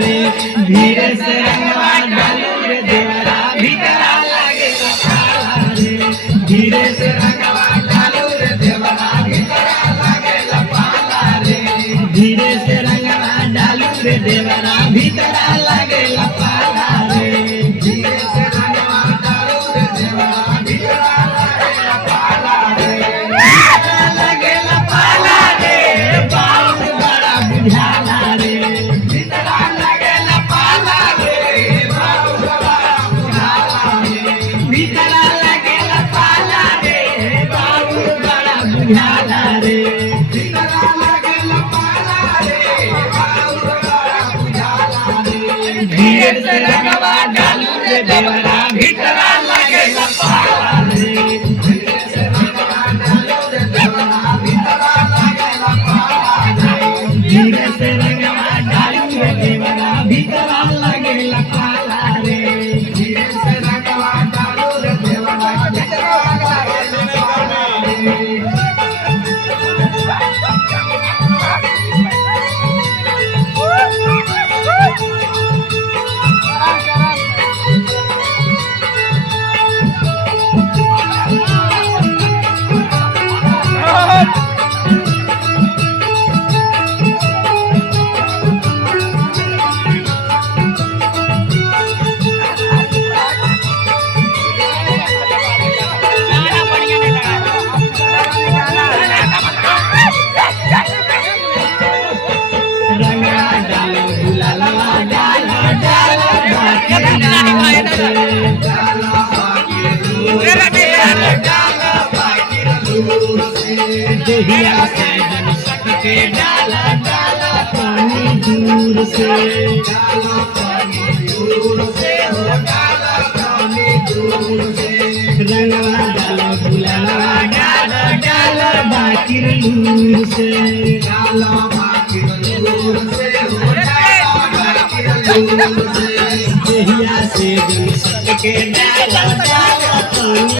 रे धीरे से रंगवा डालू रे देवरा भीतरा लागेला पाला रे धीरे से रंगवा डालू रे देवरा भीतरा लागेला पाला रे धीरे से रंगवा डालू रे देवरा भीतरा लागेला पाला रे धीरे से रंगवा डालू रे देवरा भीतरा लागेला पाला रे भीतरा लागेला पाला रे बाल बड़ा बुझाला रे भीतरा लागेला पाला रे बाल बड़ा बुझाला रे भीतरा लागेला पाला रे बाल बड़ा बुझाला रे भीतरा लागेला पाला रे बाल बड़ा बुझाला रे धीरे से रंगवा डालू रे देवरा भीतरा लागेला पाला रे धीरे से रंगवा डालू रे देवरा भीतरा लागेला पाला रे धीरे से रंगवा डालू रे देवरा भीतरा लागेला पाला रे धीरे से रंगवा डालू रे देवरा भीतरा लागेला पाला रे रंगवा डालो गुलाला डालो डालो बाकी डालो बाकी देहिया से जन सकते डाला डाला पानी दूर से डाला पानी दूर से हो डाला पानी दूर से रंगवा डालो गुलाला डालो डालो बाकी दूर से डालो बाकी दूर से हो डालो बाकी दूर से देहिया से जन सकते डाला डाला पानी